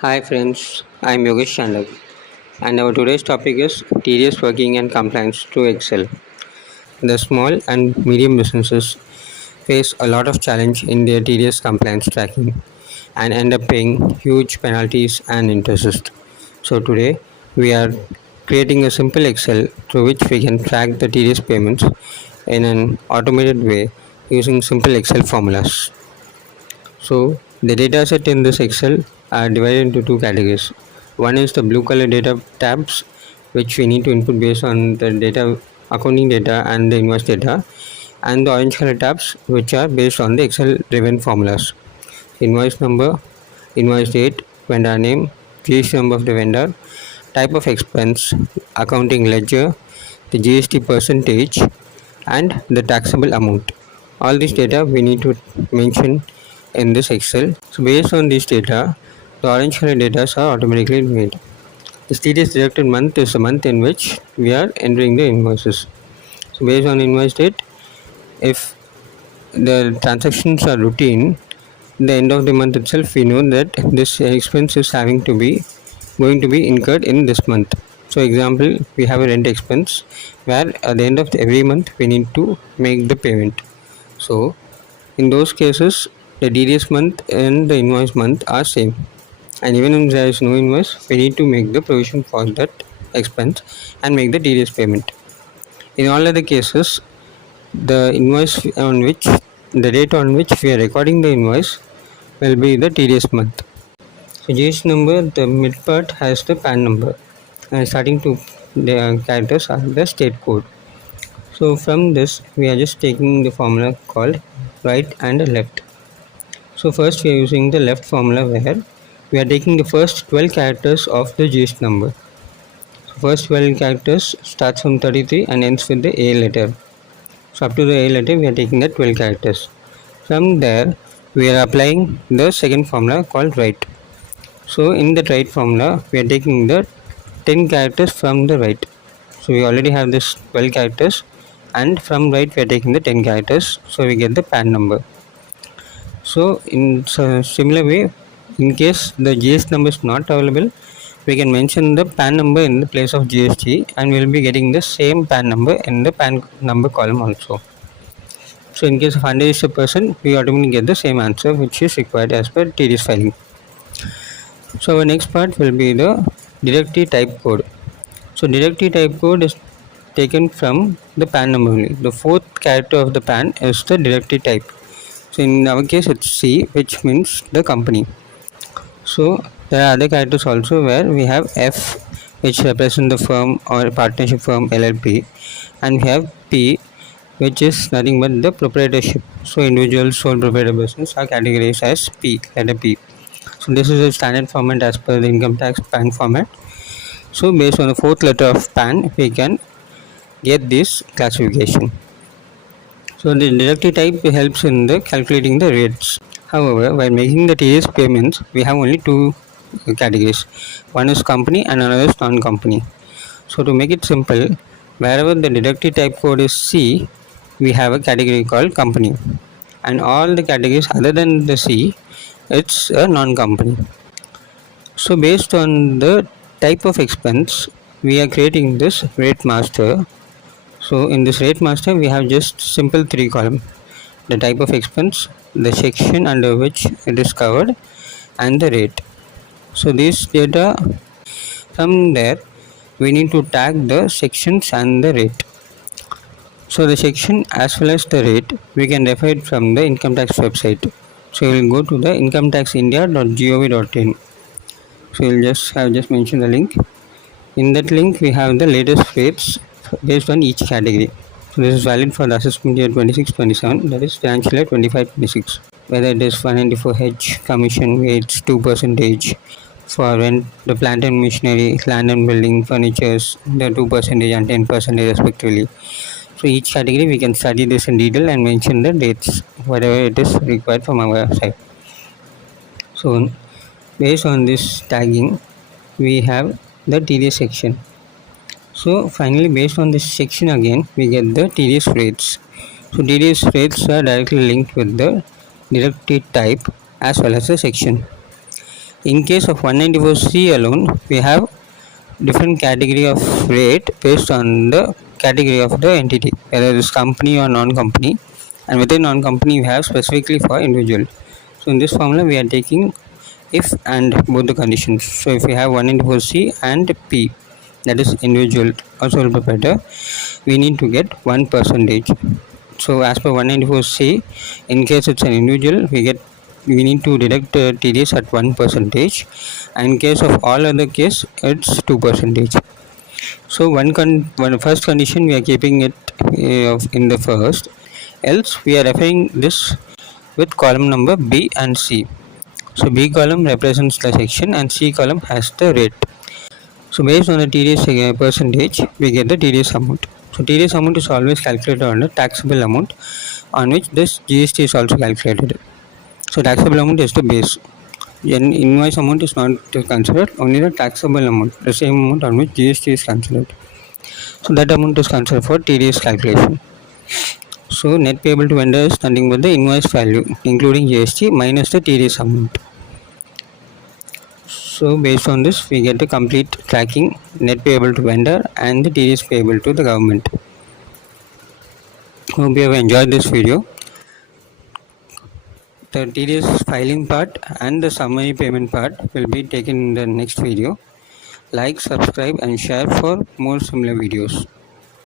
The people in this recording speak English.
Hi friends, I'm Yogesh Chandak and our today's topic is TDS working and compliance through Excel. The small and medium businesses face a lot of challenge in their TDS compliance tracking and end up paying huge penalties and interest. So today we are creating a simple Excel through which we can track the TDS payments in an automated way using simple Excel formulas. So the data set in this Excel are divided into two categories. One is the blue color data tabs, which we need to input based on the data, accounting data and the invoice data, and the orange color tabs, which are based on the Excel driven formulas. Invoice number, invoice date, vendor name, GST number of the vendor, type of expense, accounting ledger, the GST percentage, and the taxable amount. All this data we need to mention in this Excel. So based on this data, the orange color data are automatically made. The TDS deducted month is the month in which we are entering the invoices. So based on invoice date, if the transactions are routine, the end of the month itself we know that this expense is going to be incurred in this month. So example, we have a rent expense where at the end of every month we need to make the payment. So in those cases, the TDS month and the invoice month are same, and even if there is no invoice, we need to make the provision for that expense and make the TDS payment. In all other cases, the invoice on which the date on which we are recording the invoice will be the TDS month. So GST number, the mid part has the PAN number, and starting to the characters are the state code. So from this, we are just taking the formula called right and left. So first we are using the left formula where we are taking the first 12 characters of the GST number. So first 12 characters starts from 33 and ends with the A letter. So up to the A letter we are taking the 12 characters. From there we are applying the second formula called right. So in the right formula we are taking the 10 characters from the right. So we already have this 12 characters, and from right we are taking the 10 characters, so we get the PAN number. So in similar way, in case the GST number is not available, we can mention the PAN number in the place of GST, and we will be getting the same PAN number in the PAN number column also. So in case of unregistered person, we automatically get the same answer which is required as per TDS filing. So our next part will be the directory type code. So directory type code is taken from the PAN number only. The fourth character of the PAN is the directory type. So in our case it's C, which means the company. So there are other characters also where we have F, which represents the firm or partnership firm LLP, and we have P, which is nothing but the proprietorship. So individual sole proprietor business are categorized as P, letter P. So this is a standard format as per the income tax PAN format. So based on the fourth letter of PAN, we can get this classification. So the directory type helps in the calculating the rates. However, while making the TDS payments, we have only two categories. One is company and another is non-company. So to make it simple, wherever the directory type code is C, we have a category called company, and all the categories other than the C, it's a non-company. So based on the type of expense, we are creating this rate master. So in this rate master, we have just simple three column: the type of expense, the section under which it is covered, and the rate. So this data, from there we need to tag the sections and the rate. So the section as well as the rate we can refer it from the income tax website. So we will go to the incometaxindia.gov.in. So we'll just mention the link. In that link we have the latest rates based on each category. So this is valid for the assessment year 26-27, that is financial year 25-26. Whether it is 194H commission rates 2%, for rent, the plant and machinery, land and building, furnitures, the 2% and 10% respectively. So each category we can study this in detail and mention the dates, whatever it is required from our side. So based on this tagging, we have the TDS section. So finally, based on this section again, we get the TDS rates. So TDS rates are directly linked with the directory type as well as the section. In case of 194C alone, we have different category of rate based on the category of the entity, whether it is company or non-company, and within non-company we have specifically for individual. So in this formula we are taking if and both the conditions. So if we have 194C and P, that is individual or sole proprietor, we need to get 1%. So as per 194C, in case it's an individual, we need to deduct TDS at 1%, and in case of all other case it's 2%. So one first condition we are keeping it in the first, else we are referring this with column number B and C. So B column represents the section and C column has the rate. So based on the TDS percentage, we get the TDS amount. So TDS amount is always calculated on the taxable amount on which this GST is also calculated. So taxable amount is the base. Invoice amount is not considered, only the taxable amount, the same amount on which GST is considered. So that amount is considered for TDS calculation. So net payable to vendor is nothing but the invoice value including GST minus the TDS amount. So based on this we get the complete tracking net payable to vendor and the TDS payable to the government. Hope you have enjoyed this video. The TDS filing part and the summary payment part will be taken in the next video. Like, subscribe and share for more similar videos.